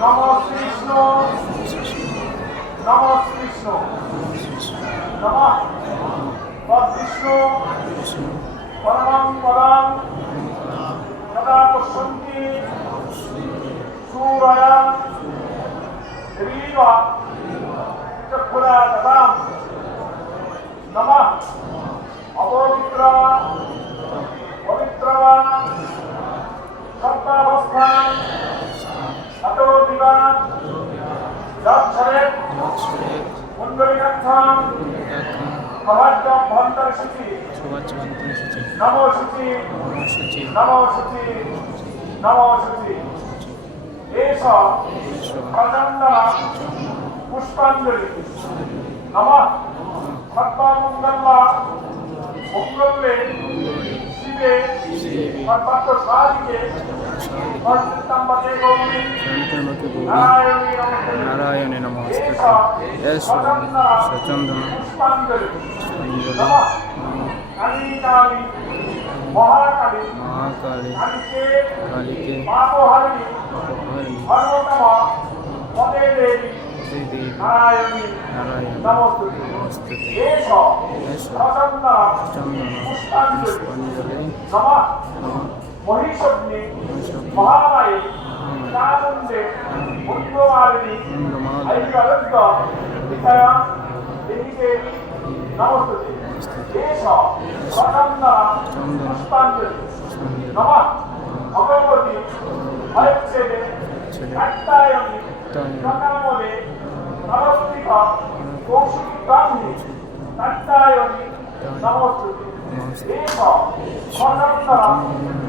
নম কৃষ্ণ নম কৃষ্ণ নম কৃষ্ণ পরম পরম সদা পশ্যন্তি সুরয়া গ্রীবা চক্ষুরা তদাম নম অপবিত্র পবিত্র সর্বাবস্থান সতর বিবাদ দর্শনের কুণ্ডলিকাক্ষণ সভার্যম ভন্তর সূচি নম সূচি নম সূচি নম পুষ্পাঞ্জলি নম সর্বামঙ্গল্লা মঙ্গলে के और पांचों साल के और सितंबर के गोविंद नारायण नमस्ते यस सचंदन काली महाकाली महाकाली काली के नारायण नमस्ते మహారాయి కానుండే ముందువారిని ఐదు అరుగ్గా ఇతర దీనికి నమస్తుంది దేశ స్వతంత్ర పుష్పాంజలి నమ అగరవతి హరిచేదే అట్టాయం సకామోదే নরস্তিকা কৌশিকী গান্ধী কাত্তায়নী সংস্কৃতি এব কনন্তরা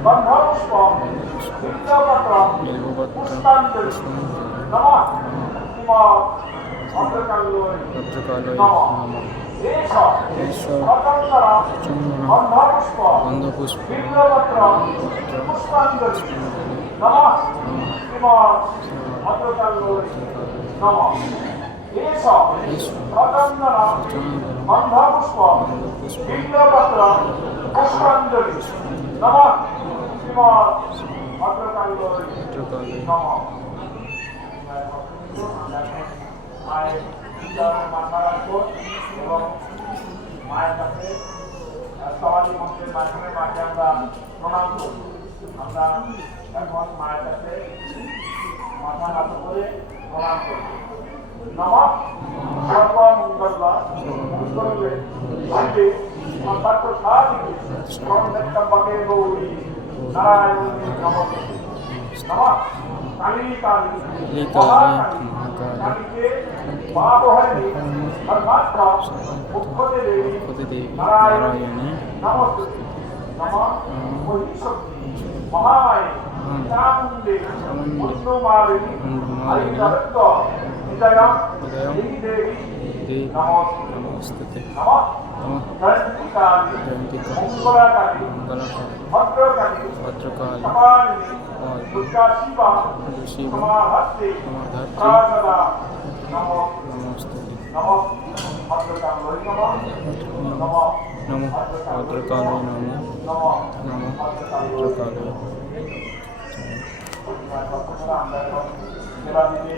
গন্ধপুষ্প বিদ্যাপত্র পুষ্পাঞ্জলি নমঃ কুমার ভদ্রকালয় নমঃ এস কনন্তরা গন্ধপুষ্প গন্ধপুষ্প বিদ্যাপত্র পুষ্পাঞ্জলি নমঃ কুমার ভদ্রকালয় নমঃ পুষ্পাঞ্জলি নম শ্রীমদ ভদ্রকালী নম মায়ের পূজা মাথা রাখবো এবং মায়ের কাছে সমাজের মন্ত্রের মাধ্যমে মাকে আমরা প্রণাম করি আমরা এখন মায়ের কাছে মাথা রাখা করে প্রণাম করবো নামাজ সর্বানন্দল্লাহ করবে আজকে সম্পাদ্য সাহায্যে সন্ধ্যে গৌরী নারায়ণ নামাজ নামাজ কালী কালী কালীকে নারায়ণী देवी नमोस्तुते दंडिका मंगलाकाली भद्रकाली शिव नमोस्तुते नमो भद्रकाली नमो नमो भद्रकाली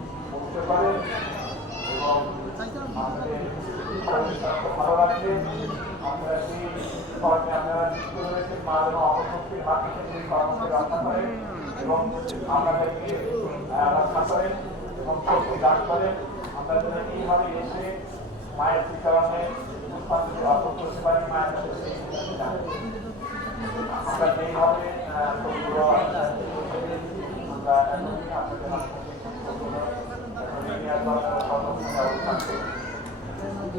করতে পারে এবং আপনাদের ভালো লাগবে আপনারা সেই কর্মে আপনারা যুক্ত রয়েছেন মা এবং অবশ্যই বাকি সেই কর্মকে রক্ষা করেন এবং আপনাদেরকে রক্ষা করেন এবং শক্তি দান করেন আমরা যেন এইভাবে এসে মায়ের শ্রীকরণে পুষ্পাঞ্জলি অর্পণ করতে পারি মায়ের কাছে সেই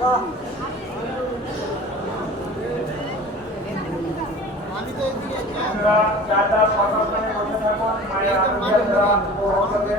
চারটা সকাল থেকে বসে থাকুন মায়ের আরোগ্য উপভোগ করবে